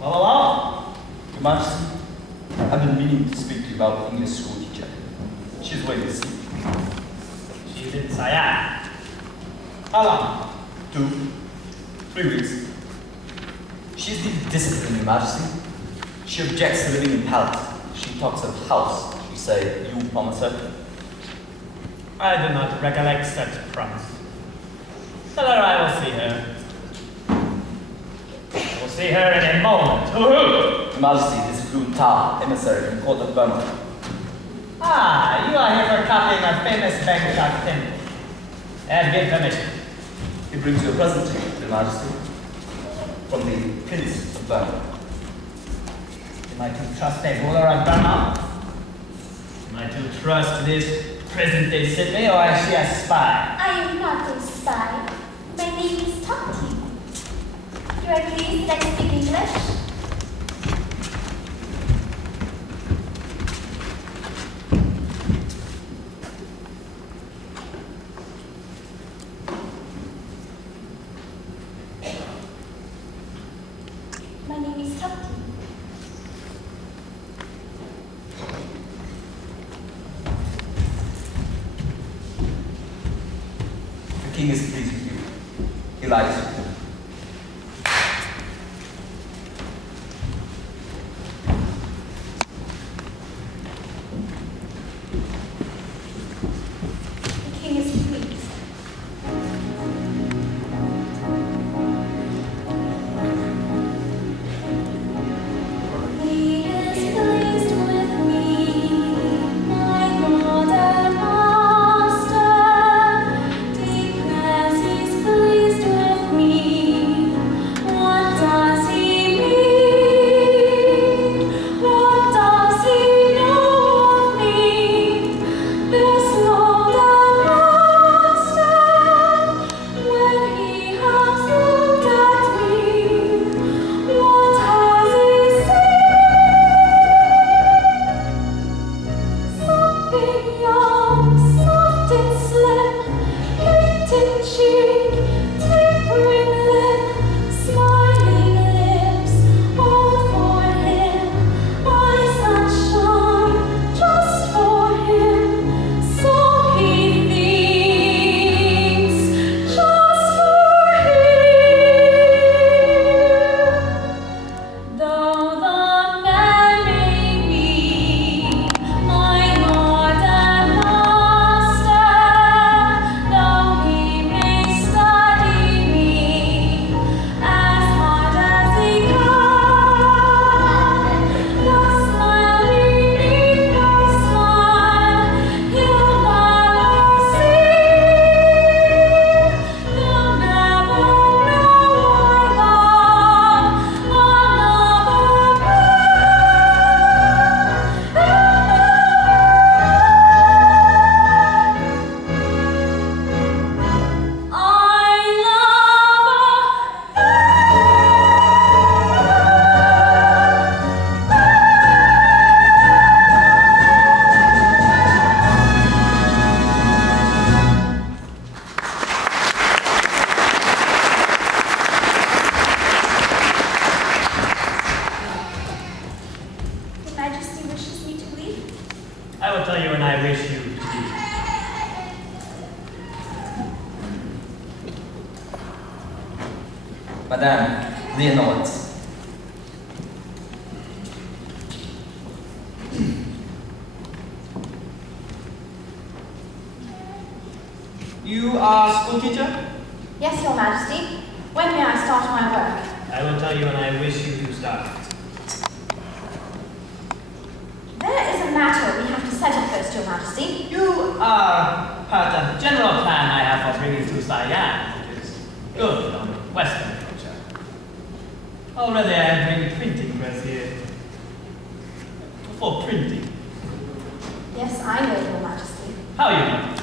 Well? Your Majesty, I've been meaning to speak to you about the English school teacher. She's waiting to see you. She's in Siam. How long? 2, 3 weeks. She's the discipline, Your Majesty. She objects to living in palace. She talks of house. She say, you promise her. I do not recollect such promise. Tell her I will see her. I will see her in a moment. Hoo-hoo! Your Majesty, this is Gru Ta, emissary from court of Burma. Ah, you are here for copying a famous Bangkok temple. And give permission. He brings you a present, Your Majesty, from the Prince of Burma. Am I to trust a ruler of Burma? Am I to trust this present-day Sydney, or is she a spy? I am not a spy. My name is Tumtin. You are pleased that I speak English? My name is Tumtin. The king is pleased with you. He likes you. The king is pleased. He is pleased with me, my Lord and Master. Declares he's pleased with me. What does he mean? What does he know of me? This Lord and Master, when he has looked at me, what has he seen? Something young, soft and slim, pink in cheek, tapering lip, smiling lips, all for him. Eyes that shine just for him. So he thinks, just for him. Though the man may be my Lord and Master, though he may study me as hard as he can, the smile beneath my smile he'll never see. He'll never know I love another man. I Your Majesty wishes me to leave? I will tell you when I wish you to leave. Madame, Illinouis. You are school teacher? Yes, Your Majesty. When may I start my work? I will tell you when I wish you to start. There is a matter we have to settle first, Your Majesty. You are part of the general plan I have for bringing to Siam, which is good on Western culture. Already I am bringing printing press here. For printing. Yes, I know, Your Majesty. How you know?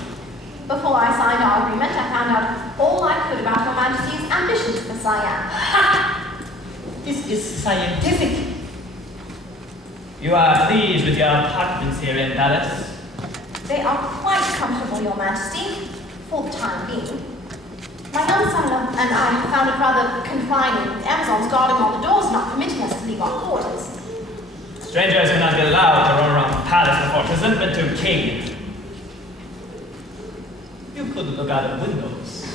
Before I signed our agreement, I found out all I could about Your Majesty's ambitions for Siam. This is scientific. You are pleased with your apartments here in Dallas? They are quite comfortable, Your Majesty, for the time being. My young son and I have found it rather confining. The Amazons guarding all the doors, not permitting us to leave leave our quarters. Strangers cannot be allowed to roam around the palace before presentment to king. You could look out of windows.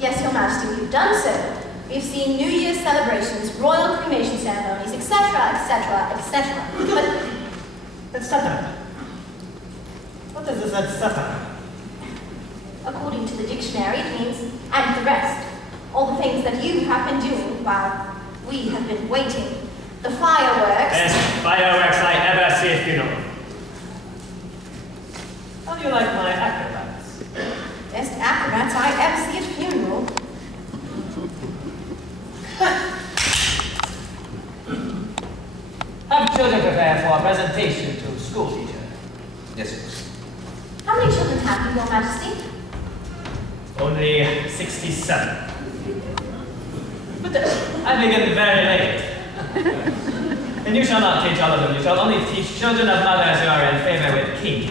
Yes, Your Majesty, we've done so. We've seen New Year's celebrations, royal cremation ceremonies, etc., etc., etc. But Etc. What is this etc.? according to the dictionary, it means and the rest. All the things that you have been doing while we have been waiting. The fireworks. Best fireworks I ever see at funeral. How do you like my acrobats? Best acrobats I ever see at funeral. Have children prepare for a presentation to school teacher. Yes. How many children have you, Your Majesty? Only 67. But I begin very late. And you shall not teach all of them. You shall only teach children of mothers who are in favor with king.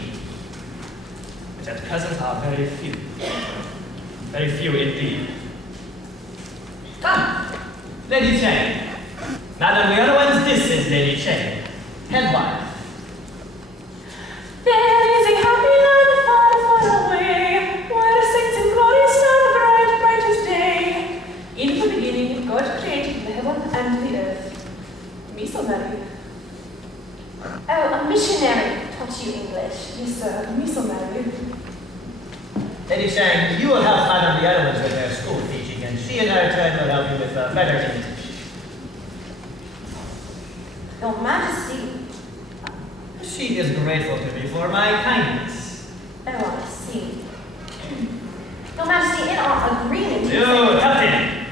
Which at present are very few. Very few indeed. Come, Lady Chen. Madam Illinouis, this is Lady Chen, headwife. There is a happy land far, far away, where the saints and glory stand bright, bright as day. In the beginning, God created the heaven and the earth. Missionary. Oh, a missionary taught you English. Yes, sir, missionary. Lady Chen, you will help Madam Illinouis with her school teaching, and she in her turn will help you with better English. Your Majesty. She is grateful to me for my kindness. Oh, I see. Your Majesty, in our agreement. You, Tumtin!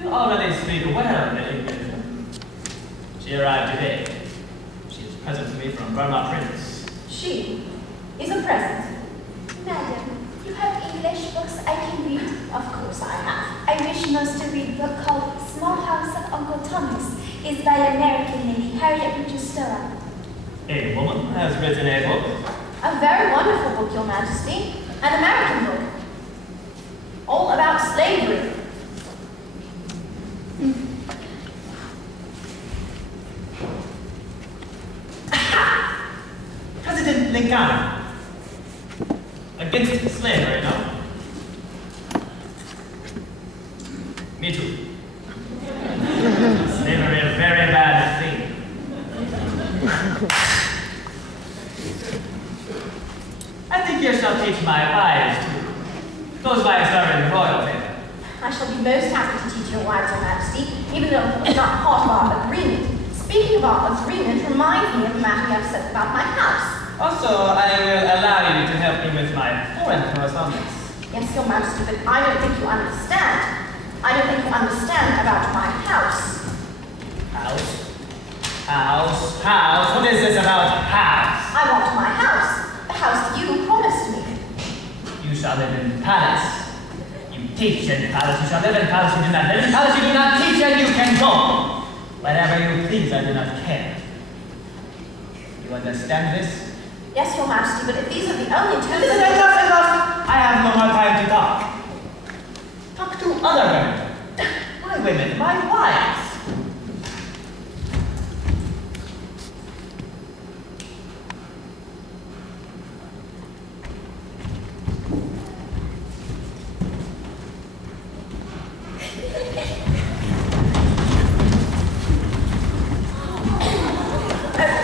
You already speak well the English. She arrived today. She is present to me from Burma Prince. She is a present. Madam, you have English books I can read? Of course I have. I wish most to read a book called Small House of Uncle Thomas. It's by American lady Harriet Pastera. A woman has written a book. A very wonderful book, Your Majesty. An American book. All about slavery. President Lincoln. Against slavery, no? Me too. Slavery is a very bad thing. I think you shall teach my wives too. Those wives are in royal favor. I shall be most happy to teach your wives, Your Majesty, even though it's not part of our agreement. Speaking of our agreement reminds me of a matter you have said about my house. Also, I will allow you to help me with my foreign correspondence. Yes, Your Majesty, but I don't think you understand. I don't think you understand about my house. House? House? What is this about house? I want my house. The house you promised me. You shall live in palace. You teach in palace. You shall live in palace. You do not live in palace. You do not teach, and you can go. Whenever you please, I do not care. You understand this? Yes, Your Majesty, but if these are the only terms Listen, enough! I have no more time to talk. Talk to other women. My women, my wives.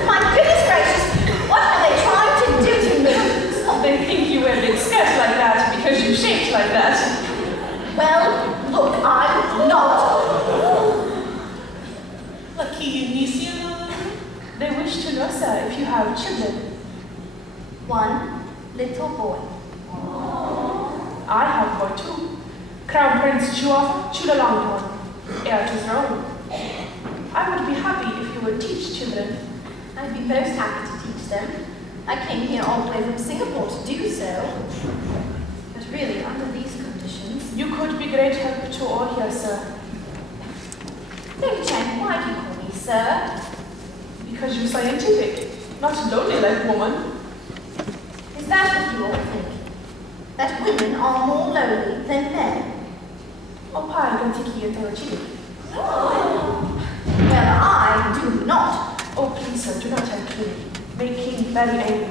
My goodness gracious, what are they trying to do to me? Oh, they think you wear big skirts like that because you shaped like that. Well, look, I'm not. Lucky Unicia. They wish to know, sir, if you have children. One little boy. I have one too. Crown Prince Chenoweth, Chudalongdon, heir to throne. I would be happy if you would teach children. I'd be most happy to teach them. I came here all the way from Singapore to do so. But really, under these conditions... You could be great help to all here, sir. Lady Chen, why do you call me sir? Because you're scientific, not lonely like woman. Is that what you all think? That women are more lonely than men? O pai, gantiki, and Oh, please, sir, do not tell King. Make King very angry.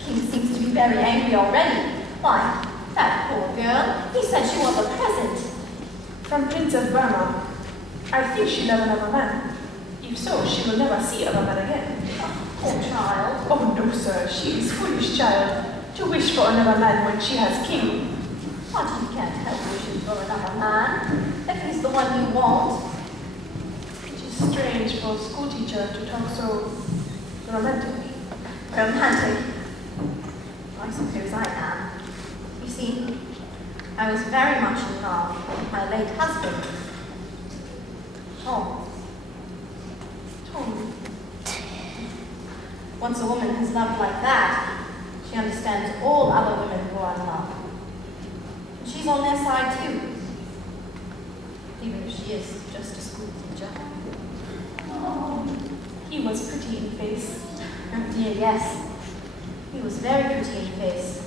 King seems to be very angry already. Why, that poor girl, he said she was a present. From Prince of Burma. I think she loved another man. If so, she will never see other man again. Poor child. Oh, no, sir, she is foolish child to wish for another man when she has King. But you can't help wishing for another man, if he's the one you want. It is strange for a schoolteacher to talk so romantically. Romantic. I suppose I am. You see, I was very much in love with my late husband, Tom. Tom. Once a woman has loved like that, she understands all other women who are in love. And she's on their side too, even if she is just a school teacher. Oh, he was pretty in face. Oh dear, yes. He was very pretty in face.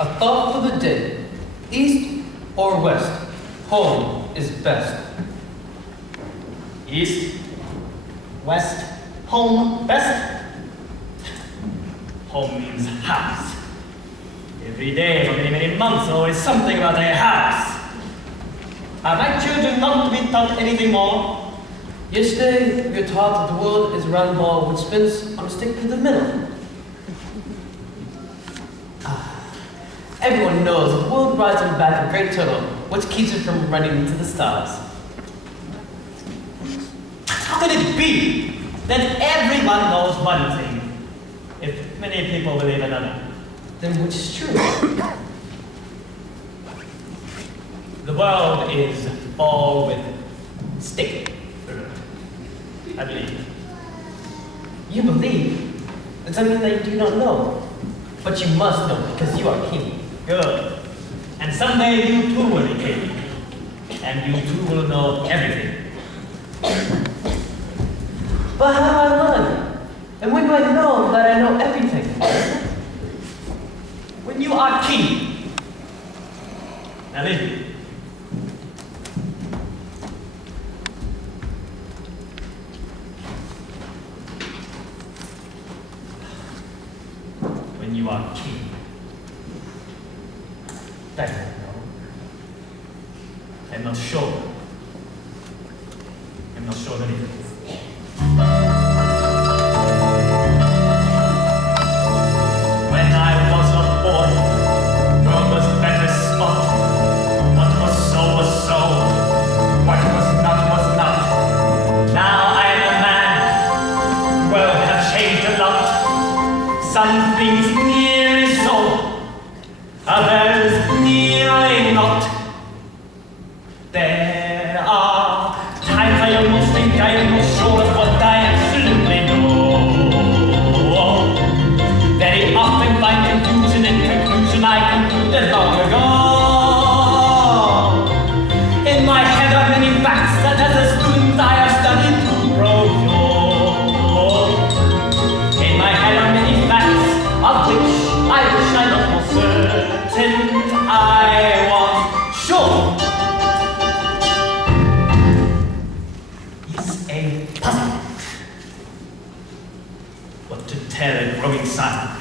A thought for the day. East or west? Home is best. East, west, home, best. Home means house. Every day for many, many months, always something about a house. Are my children not to be taught anything more? Yesterday, we were taught that the world is a round ball which spins on a stick in the middle. Everyone knows that the world rides on the back of a great turtle, which keeps it from running into the stars. How can it be that everyone knows one thing, if many people believe another? Then which is true? The world is all with stick. I believe. You believe? That's something that you do not know. But you must know, because you are king. Good. And someday you too will be king. And you too will know everything. But how do I learn? And when do I know that I know everything? When you are king. Now listen. When you are king. That I know. I'm not sure. I'm not sure of anything. When I was a boy, world was a better spot. What was so, what was not. Now I am a man. World have changed a lot. Some things nearly so, others nearly not. There are times I almost think I am not sure of what I absolutely know. Very often find confusion in conclusion I concluded long ago. In my head are many facts that as a student I have studied to procure. In my head are many facts of which I wish I was more certain I was sure. It's a puzzle. What to tell a growing son?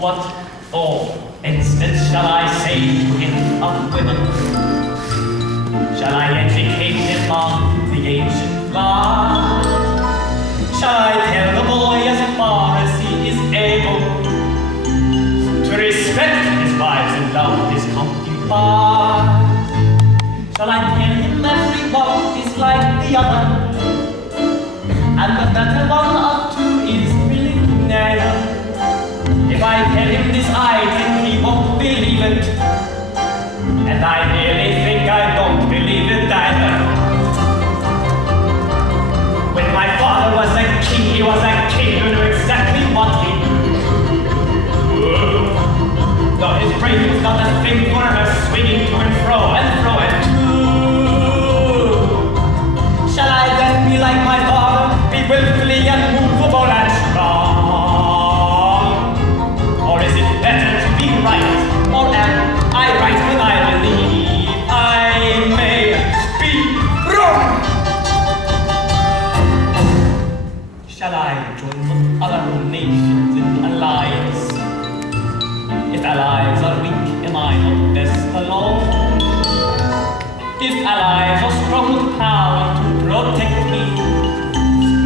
What, for instance, shall I say to him of women? Shall I educate him on the ancient gods? Shall I tell the boy as far as he is able to respect his wives and love his concubines? Shall I tell him everyone is like the other, and the better one of two is really neither? If I tell him this, I think he won't believe it, and I really think I don't believe it either. When my father was a king, he was a king who knew exactly what he knew. Though his brain was not a thing for her, swinging to and fro and to. Shall I then be like my father, be willfully unmovable and strong? Or is it better to be right, or am I right when I believe I may be wrong? Shall I join with other nations in alliance? If allies are weak, am I not best alone? If allies are strong with power to protect me,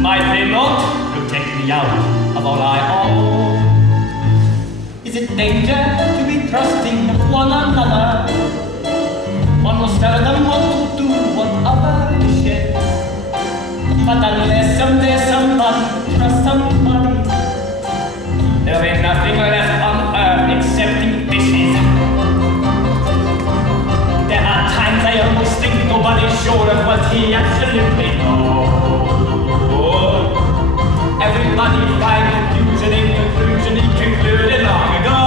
might they not protect me out of all I own? Is it danger to be trusting of one another? One must tell them what to do, what other wishes. But unless someday somebody trusts somebody, there'll be nothing left on earth excepting wishes. There are times I almost think nobody's sure of what he absolutely knows. Everybody finds confusion in conclusion he concluded long ago.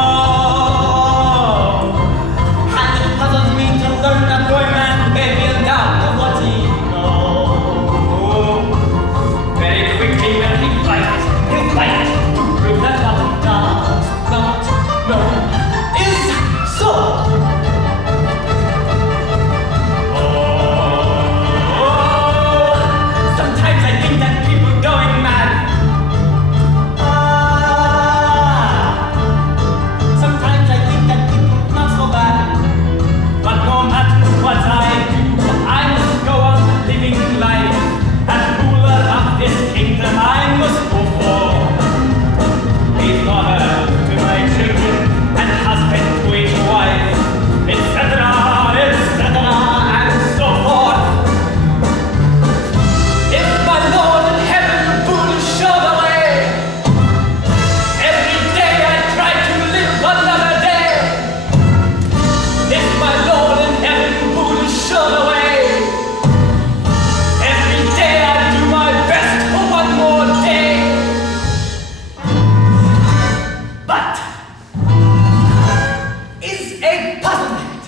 And it puzzles me to learn that boy man may be a doubt of what he knows. Very quickly when he fights, he'll fight to prove that what he does not know is so. Sometimes I think that people going mad. Sometimes I think that people not so bad. But no matter what I do, I must go on living life. As ruler of this kingdom, I must go forth. A father to my children, and husband to each wife, etc., and so forth. If my Lord in heaven would show the way, every day I try to live another day. If my Lord in heaven would show the way, every day I do my best for one more day. But is a puzzlement.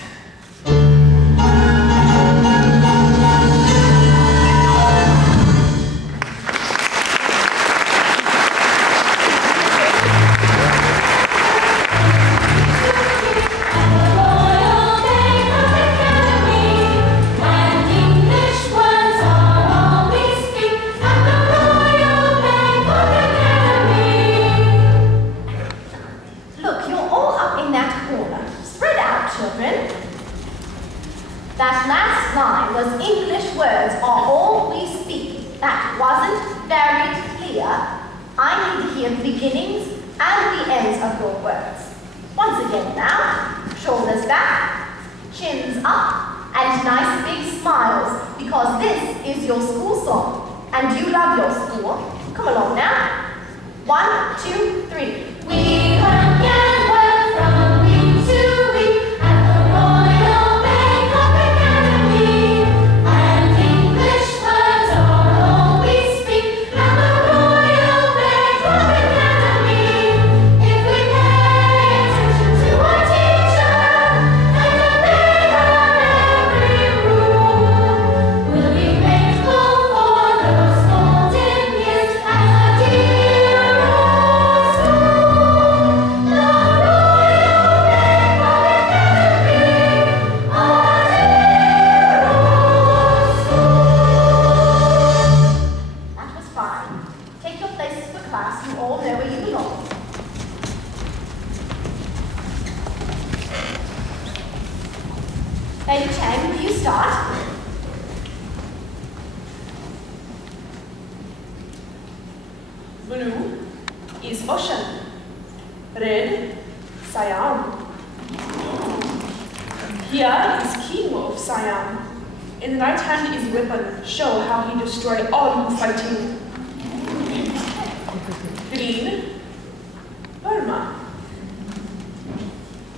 Look, you're all up in that corner. Spread out, children. That last line was English words are all we speak. That wasn't very clear. I need to hear the beginnings and the ends of your words. Once again now, shoulders back, chins up, and nice big smiles, because this is your school song, and you love your school. Come along now. 1, 2, 3. We run Chenoweth from week to week at the Royal Bangkok Academy. And English words are all we speak at the Royal Bangkok Academy. If we pay attention to our teacher and obey her every rule, we'll be grateful for those golden years at our dear old school. Lady Cheng, will you start? Blue is ocean. Red, Siam. Here is king of Siam. In right hand is weapon, show how he destroy all who fighting. Green, Burma.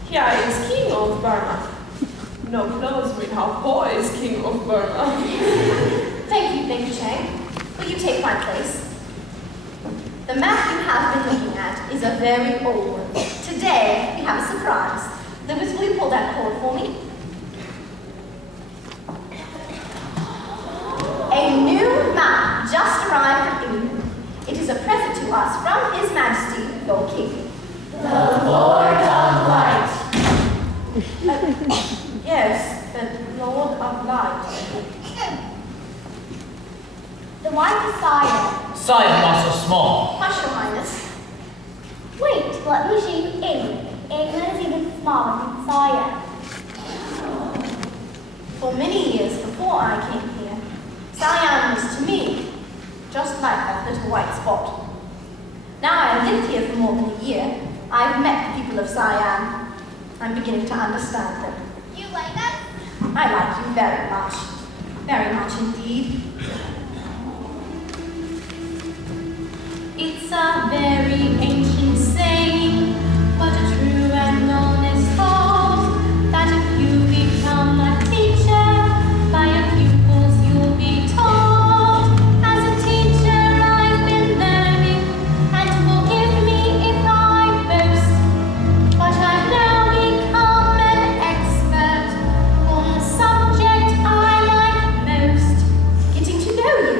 Here is king of Burma. No clothes mean how poor is king of Burma. Thank you, Lady Cheng. Will you take my place? The map you have been looking at is a very old one. Today, we have a surprise. Lewis, will you pull that cord for me? A new map just arrived from England. It is a present to us from His Majesty, your King. The Lord of Light. Yes, the Lord of Light. The white is Siam. Siam not so small. Hush, Your Highness. Wait, let me show you England. England is even smaller than Siam. For many years before I came here, Siam was to me just like that little white spot. Now I have lived here for more than a year. I've met the people of Siam. I'm beginning to understand them. You like us? I like you very much indeed. It's a very ancient saying, but a true and honest thought, that if you become a teacher, by your pupils you'll be taught. As a teacher I've been learning, and forgive me if I boast, but I've now become an expert on the subject I like most, getting to know you.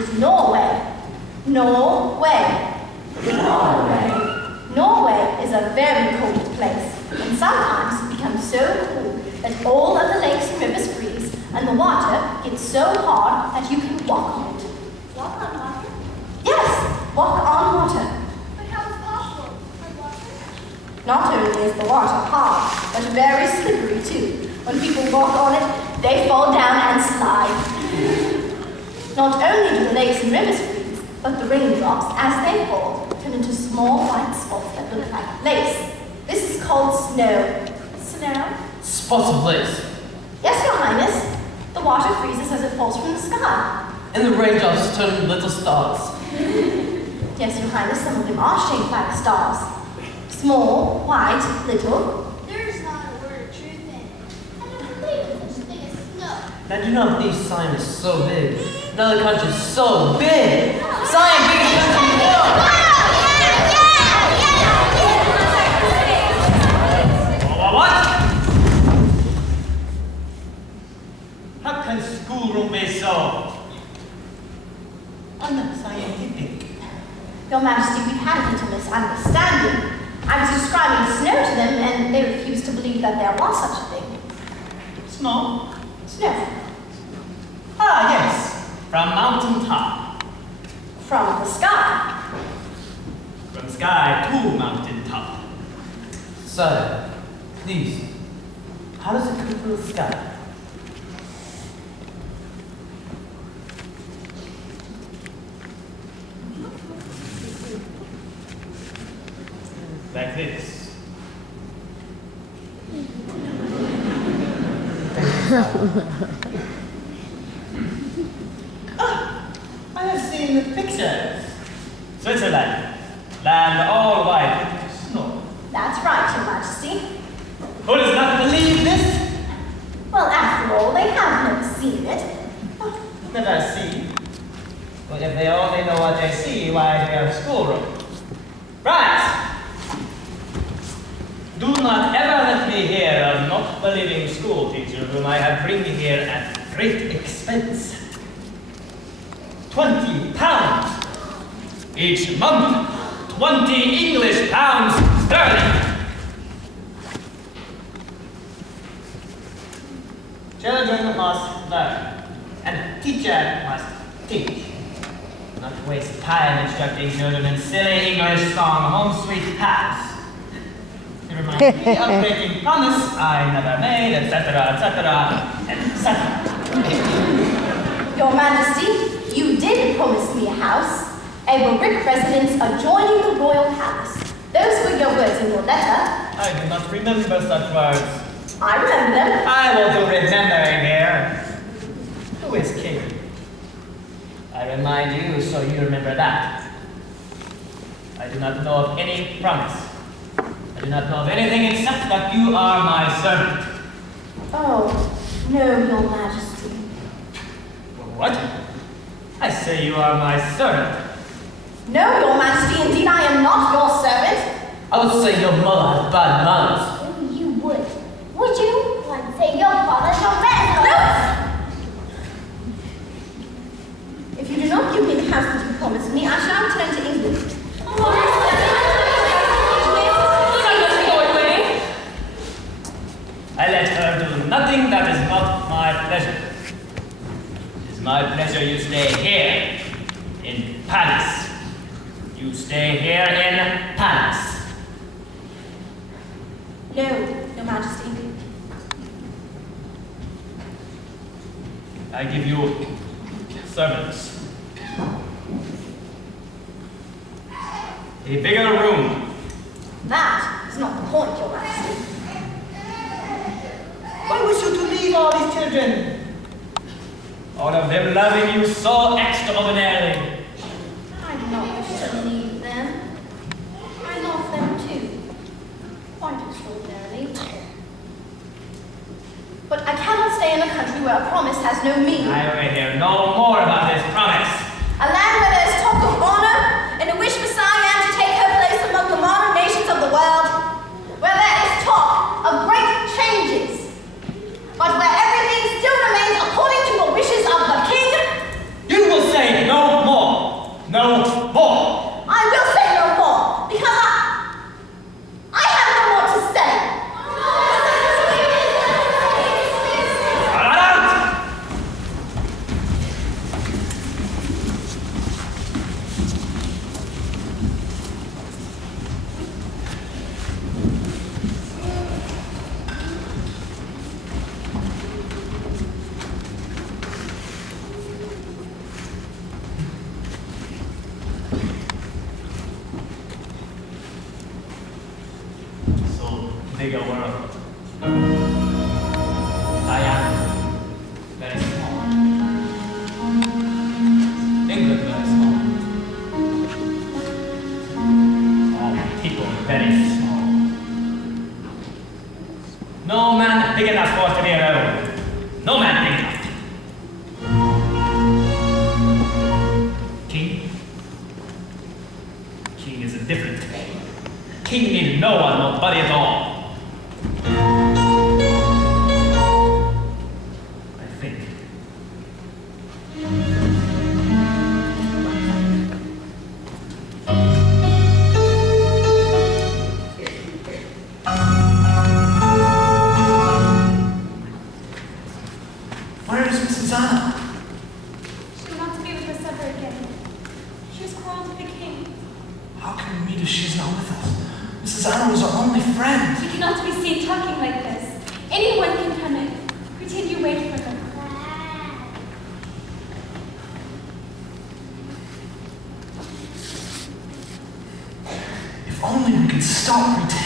is Norway. Norway. Norway is a very cold place, and sometimes it becomes so cool that all of the lakes and rivers freeze, and the water gets so hard that you can walk on it. Walk on water? Yes, walk on water. But how is it possible? On water? Not only is the water hard, but very slippery too. When people walk on it, they fall down and slide. Not only do the lakes and rivers freeze, but the raindrops, as they fall, turn into small white spots that look like lace. This is called snow. Snow? Spots of lace. Yes, Your Highness. The water freezes as it falls from the sky. And the raindrops turn into little stars. Yes, Your Highness, some of them are shaped like stars. Small, white, little. There's not a word of truth in it. I don't believe in such a thing as snow. Now, do you know these sign is so big? Another country's so big. Sign big country more. What? How can schoolroom be so unscientific? Your Majesty, we've had a little misunderstanding. I was describing snow to them, and they refused to believe that there was such a thing. Snow? Snow. Ah, yes. From mountain top. From the sky. From sky to mountain top. Sire, please, how does it come from the sky? Like this. I have seen the pictures. Switzerland, land all white with snow. That's right, Your Majesty. Who does not believe this? Well, after all, they have never seen it. Never see. But if they only know what they see, why they have schoolroom. Right! Do not ever let me hear of not believing school teacher whom I have bring here at great expense. 20 pounds each month. 20 English pounds sterling. Children must learn, and a teacher must teach. Not waste time instructing children in silly English song, Home Sweet House. It reminds me of breaking promise I never made, etc., etc., etc. Your Majesty, you did promise me a house, a brick residence adjoining the royal palace. Those were your words in your letter. I do not remember such words. I remember them. I will do remembering here. Who is king? I remind you so you remember that. I do not know of any promise. I do not know of anything except that you are my servant. Oh, no, Your Majesty. What? I say you are my servant. No, Your Majesty, indeed I am not your servant. I would say your mother has bad manners. Maybe you would. Would you? I'd say your father's your man. If you do not give me the house that you promised me, I shall return to England. I let her do nothing that is not my pleasure. It is my pleasure you stay here, in Paris. You stay here in Paris. No, Your Majesty. I give you servants. A bigger room. That is not the point, Your Majesty. Why wish you to leave all these children? All of them loving you so extraordinarily. I do not wish to leave them. I love them too. Quite extraordinarily. But I cannot stay in a country where a promise has no meaning. I will hear no more about this promise. A land where there is talk of honor and a wish for Siam to take her place among the modern nations of the world. Where there is talk of great changes. But where everything still remains according to the wishes of the king. You will say no bigger world. Diana, very small. England, very small. All people, very small. No man big enough for us to be alone. No man big enough. King is a different thing. King need no one, nobody at all. I think. Where is Mrs. Anna? She will not be with us ever again. She was quarreled with the king. How can we meet if she's not with us? Mrs. Anna was our only friend. You cannot be seen talking like this. Anyone can come in. Pretend you wait for them. If only we could stop pretending.